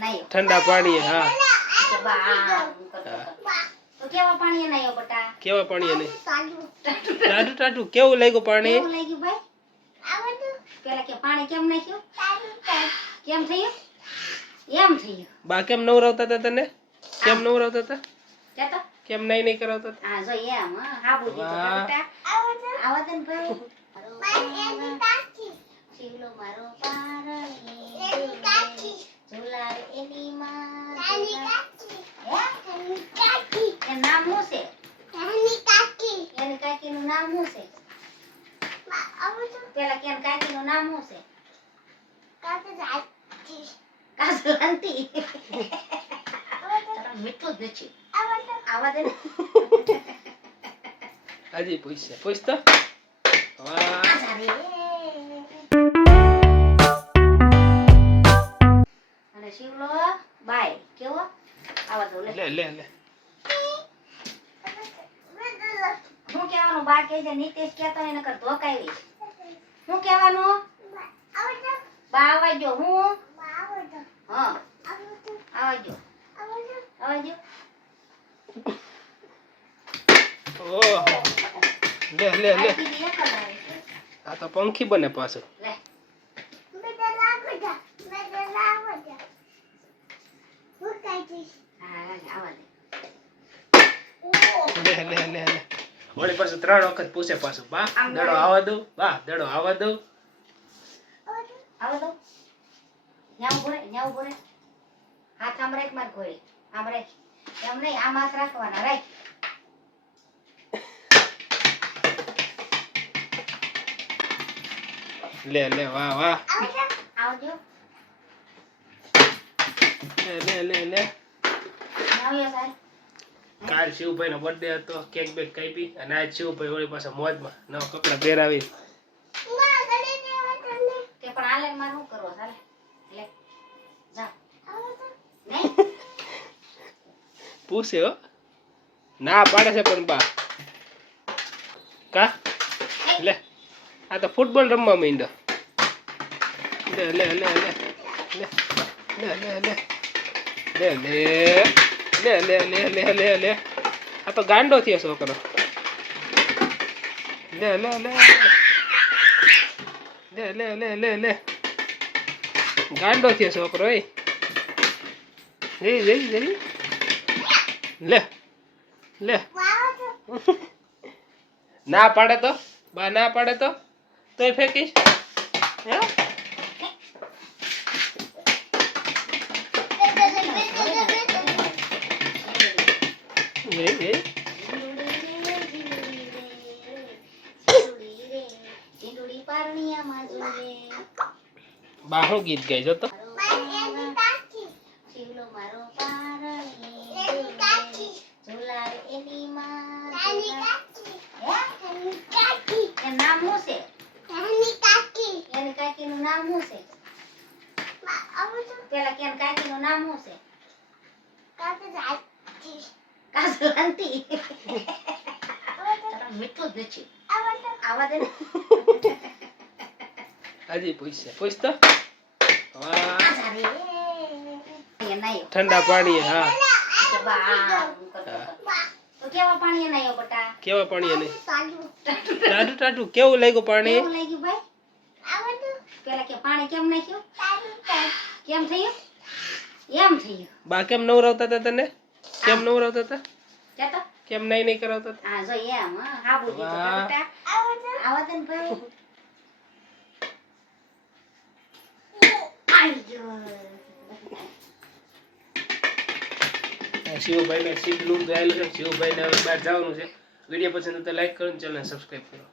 ઠંડા પાણીએ હા તો કેવા પાણીએ નાયો બટા? કેવા પાણીએ નહીં? ટાટું ટાટું કેવું લાગ્યું પાણી? કેવું લાગ્યું ભાઈ? પેલા કે પાણી કેમ નાખ્યું? કેમ થયું? એમ થયું. બા કેમ નવરાવતા હતા તને? કેમ નવરાવતા હતા? કેતો કેમ નહીં કરાવતા હતા? હા જો એમ હાબુ દીધો બેટા. આવા દે ને ભાઈ. શિવલો મારો પારણી ઝુલાર એની માં એ નામ શું છે? એની કાકી નું નામ શું છે? પેલા કેન કાકી નું નામ શું છે? કાજલાંતી. તારા મીઠું જ નથી. આવા દે ને. હજી પૂછતો વાહ અને શિવલો બાય કેવો આવા દો લે લે હું કહેવાનું બા કે છે નીતેશ કહેતો એને કર ધોકાવી હું કહેવાનું બા આવજો હું હા આવજો ઓહ લે આ તો પંખી બને પાછું લે લે વળી પાછું 3 વખત પૂછે પાછું બા દડો આવવા દઉં બા દડો આવવા દઉં ન્યાવ બોરે હાથ આમ રાખ માર કોઈ આમ રાખ એમ નહીં આમ હાથ રાખવાના રાખ લે વાહ આવજો લે આવ્યો સાહેબ કાલ શિવભાઈ નો બર્થડે હતો કેક બેક કાપી અને આજ શિવભાઈ વળી પાછા મોજમાં નવા કપડા પહેરાવી તે પણ હાલે માર શું કરવો હાલે લે જા નહીં પૂછે હો ના પાડે છે પણ બા કા લે આ તો ફૂટબોલ રમવા માંડ્યો લે આ તો ગાંડો થયો છોકરો લે ગાંડો થયો છોકરો એ જઈ લે ના પાડે તો બા ના પાડે તો તોય ફેંકીશ હે બા હું ગીત ગાય જો તો શિવલો મારો પારણી ઝુલાર એની માં એ નામ શું છે? એની કાકી નું નામ શું છે? પેલા કેન કાકી નું નામ શું છે? કાજલાંતી. તારા મીઠું જ નથી. આવા દે ને. હજી પૂછતો વાહ ઠંડા પાણીએ હા તો કેવા પાણીએ નાયો બટા? કેવા પાણીએ નહીં? ટાટું કેવું લાગ્યું પાણી? કેવું લાગ્યું ભાઈ? પેલા કે પાણી કેમ નાખ્યું? કેમ થયું? એમ થયું. બા કેમ નવરાવતા હતા તને? કેમ નવરાવતા હતા? કેતો કેમ નહીં કરાવતા હતા? હા જો એમ હાબુ દીધો બેટા. આવા દે ને ભાઈ. શિવભાઈ ને સીટ લૂમ ગયેલું છે શિવભાઈ ને હવે બહાર જવાનું છે વિડીયો પસંદ તો લાઈક કરો અને ચેનલ સબસ્ક્રાઈબ કરો